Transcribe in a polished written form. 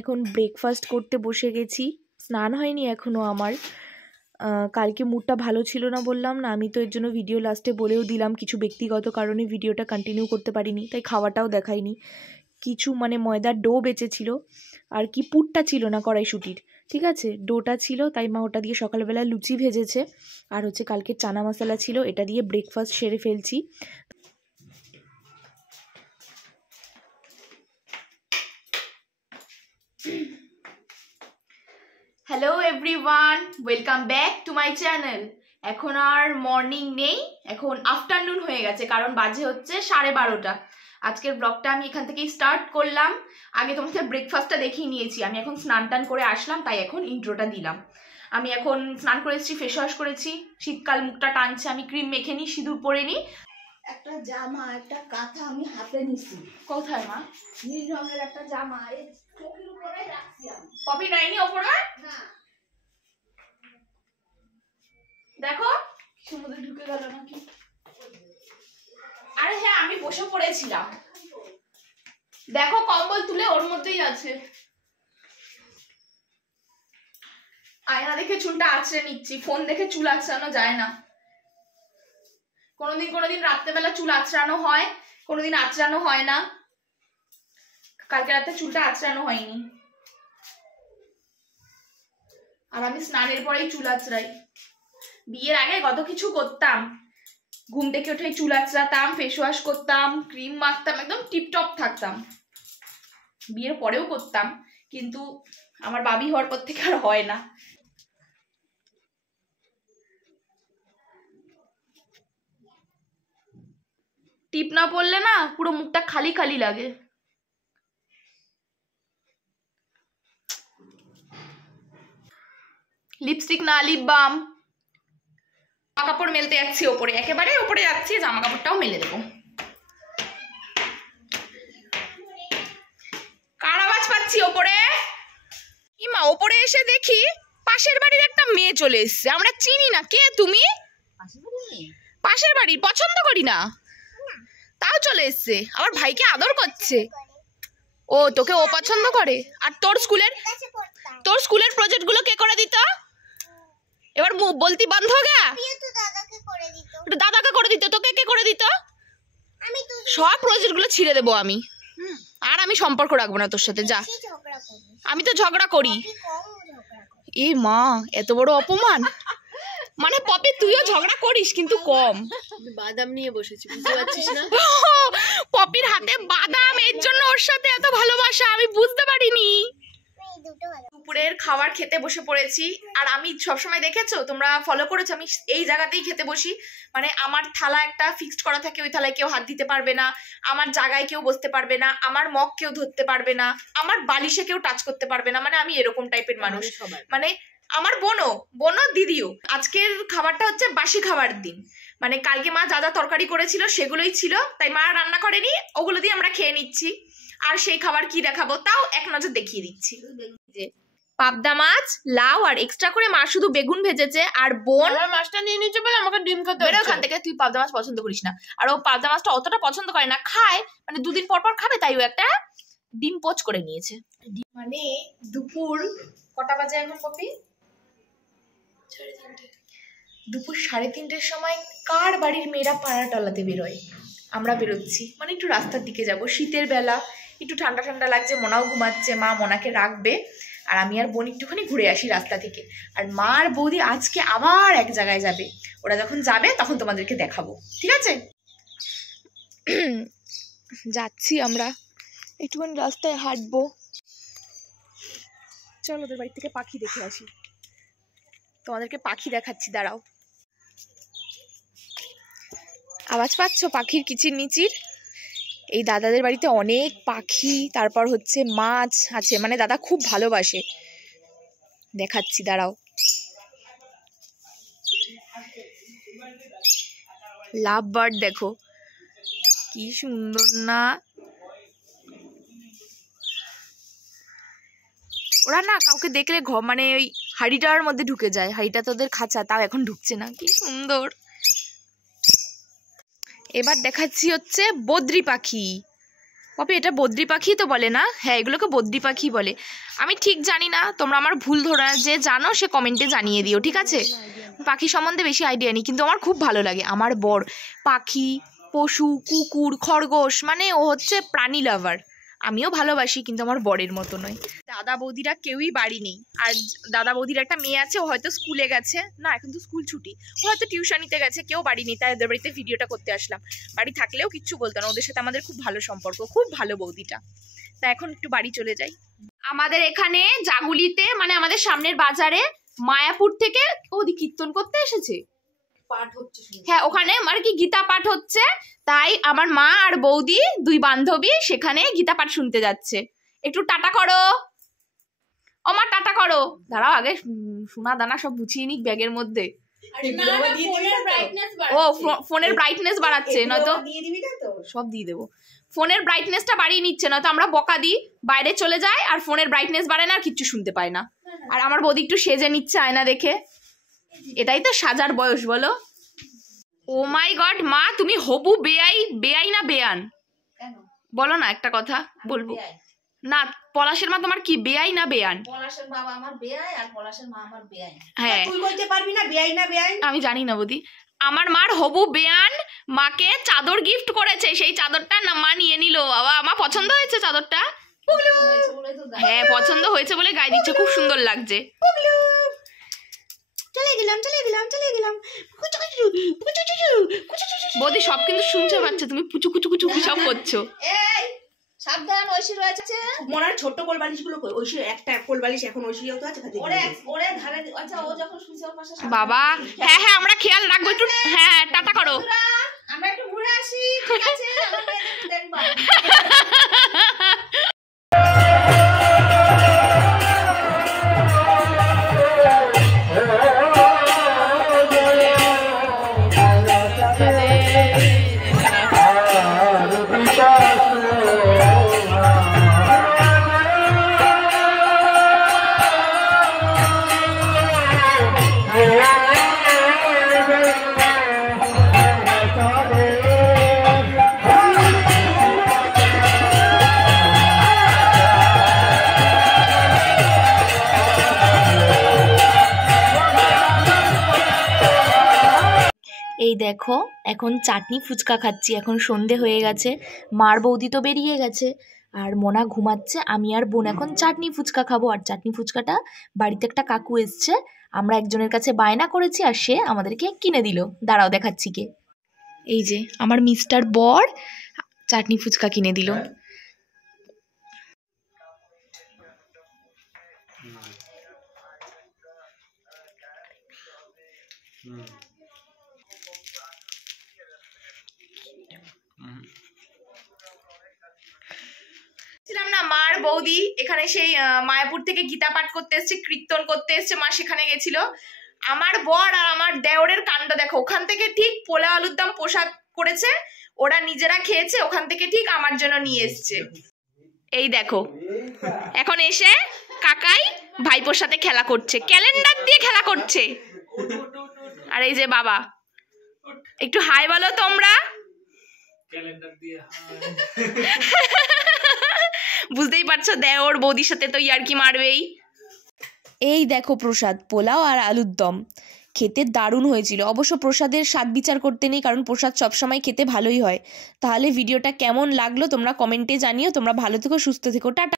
এখন ব্রেকফাস্ট করতে বসে গেছি। স্নান হয়নি এখনও আমার। কালকে মুডটা ভালো ছিল না বললাম না, আমি তো এর জন্য ভিডিও লাস্টে বলেও দিলাম, কিছু ব্যক্তিগত কারণে ভিডিওটা কন্টিনিউ করতে পারিনি, তাই খাওয়াটাও দেখাইনি। কিছু মানে ময়দার ডো বেঁচেছিল আর কি পুরটা ছিল না কড়াইশুঁটির, ঠিক আছে, ডোটা ছিল, তাই মা ওটা দিয়ে সকালবেলা লুচি ভেজেছে। আর হচ্ছে কালকে চানা মশলা ছিল, এটা দিয়ে ব্রেকফাস্ট সেরে ফেলছি। Hello everyone, welcome back to my channel. এখন আর মর্নিং নেই, এখন আফটারনুন হয়ে গেছে, কারণ বাজে হচ্ছে 12:30। আজকের ব্লগটা আমি এখান থেকেই স্টার্ট করলাম। আগে তোমাকে ব্রেকফাস্টটা দেখিয়ে নিয়েছি, আমি এখন স্নান টান করে আসলাম, তাই এখন ইন্ট্রোটা দিলাম। আমি এখন স্নান করেছি, ফেস ওয়াশ করেছি, শীতকাল মুখটা টানছে, আমি ক্রিম মেখে নিই, সিঁদুর পরে নিই। একটা জামা একটা কাঁথা আমি হাতে নিছি। কোথায় মা? নীল রঙের একটা জামা, এই চোখের উপরে রাখছি আমি। কপি নাইনি ওপরে? না, দেখো সমুদ্রে ঢুকে গেল নাকি। আরে হ্যাঁ, আমি বসে পড়েছিলাম, দেখো কম্বল তুলে ওর মধ্যেই আছে। আয়না দেখে চুলটা আঁচড়ে নিচ্ছি, ফোন দেখে চুল আঁচড়ানো যায় না। কোনোদিন রাত্রেবেলা চুল আঁচড়ানো হয়, কোনোদিন আঁচড়ানো হয় না। কালকে রাতে চুলটা আঁচড়ানো হয়নি, আর আমি স্নানের পরেই চুল আঁচড়াই। বিয়ের আগে কত কিছু করতাম, ঘুম থেকে উঠে চুল আঁচড়াতাম, ফেস ওয়াশ করতাম, ক্রিম মাখতাম, একদম টিপটপ থাকতাম। বিয়ের পরেও করতাম, কিন্তু আমার বাবি হওয়ার পর থেকে আর হয় না। টিপ না পড়লে না পুরো মুখটা খালি খালি লাগে। লিপস্টিক না, লিপ বাম। জামা কাপড় মেলতে যাচ্ছি ওপরে, একেবারে ওপরে যাচ্ছি, জামা কাপড়টাও মেলে দেবো। কার আওয়াজ পাচ্ছি ওপরে? ইমা, ওপরে এসে দেখি পাশের বাড়ির একটা মেয়ে চলে এসছে, আমরা চিনি না। কে তুমি? পাশের বাড়ির, পছন্দ করি না, তাও চলে এসছে, আমার ভাইকে আদর করছে। ও, তোকে ও পছন্দ করে? আর তোর স্কুলের প্রজেক্ট গুলো কে করে দিত? এবার মুখ বলতি বন্ধ হয়ে গা। দাদাকে করে দিত, তোকে কে করে দিত? সব প্রজেক্ট গুলো ছিঁড়ে দেবো আমি, আর আমি সম্পর্ক রাখবো না তোর সাথে, যা। আমি তো ঝগড়া করি। এ মা, এত বড় অপমান! মানে পপি, তুইও ঝগড়া করিস কিন্তু কম। বাদাম নিয়ে বসেছি, বুঝতে পারছিস না? পপির হাতে বাদাম, এর জন্য ওর সাথে এত ভালোবাসা, আমি বুঝতে পারিনি। দুপুরের খাবার খেতে বসে পড়েছি, আর আমি সবসময় দেখেছো, তোমরা ফলো করেছো, আমি এই জায়গাতেই খেতে বসি। মানে আমার থালা একটা ফিক্সড করা থাকে, ওই থালায় কেউ হাত দিতে পারবে না, আমার জায়গায় কেউ বসতে পারবে না, আমার মগ কেউ ধরতে পারবে না, আমার বালিশে কেউ টাচ করতে পারবে না। মানে আমি এরকম টাইপের মানুষ। মানে আমার বোনও দিদিও। আজকের খাবারটা হচ্ছে বাসি খাবার দিন, মানে কালকে মা যা যা তরকারি করেছিল সেগুলোই ছিল, তাই মা রান্না করেনি, ওগুলো দিয়ে আমরা খেয়ে নিচ্ছি। আর সেই খাবার কি দেখাবো, তাও এক নজর দেখিয়ে দিচ্ছি। পাবদা মাছ, লাউ, আর এক্সট্রা করে মা শুধু বেগুন ভেজেছে, আর বোন মাছটা নিয়ে নিচ্ছে বলে আমাকে ডিম খেতে বেরো ওখান থেকে। তুই পাবদা মাছ পছন্দ করিস না, আর ও পাবদা মাছটা অতটা পছন্দ করে না, খায় মানে 2 দিন পর পর খাবে, তাই ও একটা ডিম পোচ করে নিয়েছে। মানে দুপুর কটা বাজে এখন পপি? দুপুর 3:30-এর সময় কার বাড়ির মেয়েরা পাড়া টলাতে বেরোয়, আমরা বেরোচ্ছি। মানে একটু রাস্তার দিকে যাব, শীতের বেলা, একটু ঠান্ডা ঠান্ডা লাগছে, মোনাও ঘুমাচ্ছে, মা মোনাকে রাখবে, আর আমি আর বোন একটুখানি ঘুরে আসি রাস্তা থেকে। আর মা আর বৌদি আজকে আবার এক জায়গায় যাবে, ওরা যখন যাবে তখন তোমাদেরকে দেখাবো, ঠিক আছে? যাচ্ছি আমরা, একটুখানি রাস্তায় হাঁটবো। চলো ওদের বাড়ি থেকে পাখি দেখে আসি, তোমাদেরকে পাখি দেখাচ্ছি, দাঁড়াও। আওয়াজ পাচ্ছ পাখির কিচিরমিচির? এই দাদাদের বাড়িতে অনেক পাখি, তারপর হচ্ছে মাছ আছে, মানে দাদা খুব ভালোবাসে। দেখাচ্ছি, দাঁড়াও। লাভ বার্ড দেখো কি সুন্দর না, ওরা না কাউকে দেখলে মানে ওই হাড়িটার মধ্যে ঢুকে যায়, হাড়িটা তোদের খাঁচা, তাও এখন ঢুকছে না, কি সুন্দর। এবার দেখাচ্ছি হচ্ছে বদ্রি পাখি। পপি এটা বদ্রি পাখি তো বলে না? হ্যাঁ, এগুলোকে বদ্রি পাখি বলে। আমি ঠিক জানি না, তোমরা আমার ভুল ধরা যে জানো সে কমেন্টে জানিয়ে দিও, ঠিক আছে? পাখি সম্বন্ধে বেশি আইডিয়া নেই, কিন্তু আমার খুব ভালো লাগে। আমার বর পাখি, পশু, কুকুর, খরগোশ, মানে ও হচ্ছে প্রাণী লাভার। আমিও ভালোবাসি, কিন্তু আমার বরের মতো নয়। দাদা বৌদিরা কেউই বাড়ি নেই। আর দাদা বৌদির একটা মেয়ে আছে, ও হয়তো স্কুলে গেছে, না এখন তো স্কুল ছুটি, ও হয়তো টিউশনিতে গেছে, কেউ বাড়ি নেই, তাই ওদের বাড়িতে ভিডিওটা করতে আসলাম। বাড়ি থাকলেও কিচ্ছু বলতো না, ওদের সাথে আমাদের খুব ভালো সম্পর্ক, খুব ভালো বৌদিটা। তা এখন একটু বাড়ি চলে যাই। আমাদের এখানে জাগুলিতে, মানে আমাদের সামনের বাজারে, মায়াপুর থেকে ওদি কীর্তন করতে এসেছে, পাঠ হচ্ছে। হ্যাঁ ওখানে মানে কি গীতা পাঠ হচ্ছে, তাই আমার মা আর বৌদি দুই বান্ধবী সেখানে গীতা পাঠ শুনতে যাচ্ছে। একটু টাটা করো, ও মা টাটা করো। দাঁড়াও আগে সোনা দানা সব গুছিয়ে নিক ব্যাগের মধ্যে। ও ফোনের ব্রাইটনেস বাড়াচ্ছে, নয়তো সব দিয়ে দেবো। ফোনের ব্রাইটনেসটা বাড়িয়ে নিচ্ছে, নয়তো আমরা বকা দিই, বাইরে চলে যায় আর ফোনের ব্রাইটনেস বাড়ে না, আর কিচ্ছু শুনতে পায় না। আর আমার বৌদি একটু সেজে নিচ্ছে আয়না দেখে, এটাই তো সাজার বয়স বলো। ও মাই গড মা, তুমি হবু বেয়াই না বেয়ান? বলো না একটা কথা বলবো না। পলাশের মা তোমার কি বেয়াই না বেয়ান? পলাশের বাবা আমার বেয়াই আর পলাশের মা আমার বেয়াই। হ্যাঁ তুই বলতে পারবি না বেয়াই না বেয়াই? আমি জানি না বৌদি। আমার মার হবু বেয়ান মাকে চাদর গিফট করেছে, সেই চাদরটা না মা নিয়ে নিল। বাবা আমার পছন্দ হয়েছে চাদরটা। হ্যাঁ পছন্দ হয়েছে বলে গায়ে দিচ্ছে, খুব সুন্দর লাগছে। চলে গেলাম বৌদি সব কিন্তু শুনতে পাচ্ছে, তুমি পুচু কুচু কুচু সব করছো। এই সাবধান, ঐশী রয়েছে। মনার ছোট কোল বালিশ গুলো কই? ঐশী একটা কোল বালিশ এখন ঐশীও তো আছে। ওরে ধারে, আচ্ছা ও যখন শুইছে ওর পাশে। বাবা হ্যাঁ হ্যাঁ আমরা খেয়াল রাখবো একটু। হ্যাঁ টাটা করো। আমরা একটু ঘুরে আসি, ঠিক আছে? আমরা একটু দেখবা। এই দেখো এখন চাটনি ফুচকা খাচ্ছি, এখন সন্ধে হয়ে গেছে, মার বৌদি তো বেরিয়ে গেছে আর মোনা ঘুমাচ্ছে, আমি আর বোন এখন চাটনি ফুচকা খাবো। আর চাটনি ফুচকাটা বাড়িতে একটা কাকু এসছে, আমরা একজনের কাছে বায়না করেছি আর সে আমাদেরকে কিনে দিল। দাঁড়াও দেখাচ্ছি কে। এই যে আমার মিস্টার বর চাটনি ফুচকা কিনে দিল। ছিলাম না মার বৌদি এখানে সেই মায়াপুর থেকে গীতা পাঠ করতে এসছে, কীর্তন করতে এসছে, মা সেখানে গেছিল। আমার বর আর আমার দেওরের কাণ্ড দেখো, ওখান থেকে ঠিক পোলা আলুর দম প্রসাদ করেছে, ওরা নিজেরা খেয়েছে, ওখান থেকে ঠিক আমার জন্য নিয়ে এসছে। এই দেখো এখন এসে কাকাই ভাইপোর সাথে খেলা করছে, ক্যালেন্ডার দিয়ে খেলা করছে। আর এই যে বাবা, একটু হাই বলো তোমরা। বুঝতেই পারছো দেওর বৌদির সাথে তো ইয়ার্কি মারবেই। এই দেখো প্রসাদ, পোলাও আর আলুর দম, খেতে দারুণ হয়েছিল। অবশ্য প্রসাদের স্বাদ বিচার করতে নেই, কারণ প্রসাদ সবসময় খেতে ভালোই হয়। তাহলে ভিডিওটা কেমন লাগলো তোমরা কমেন্টে জানিও। তোমরা ভালো থেকো, সুস্থ থেকো, টাটা।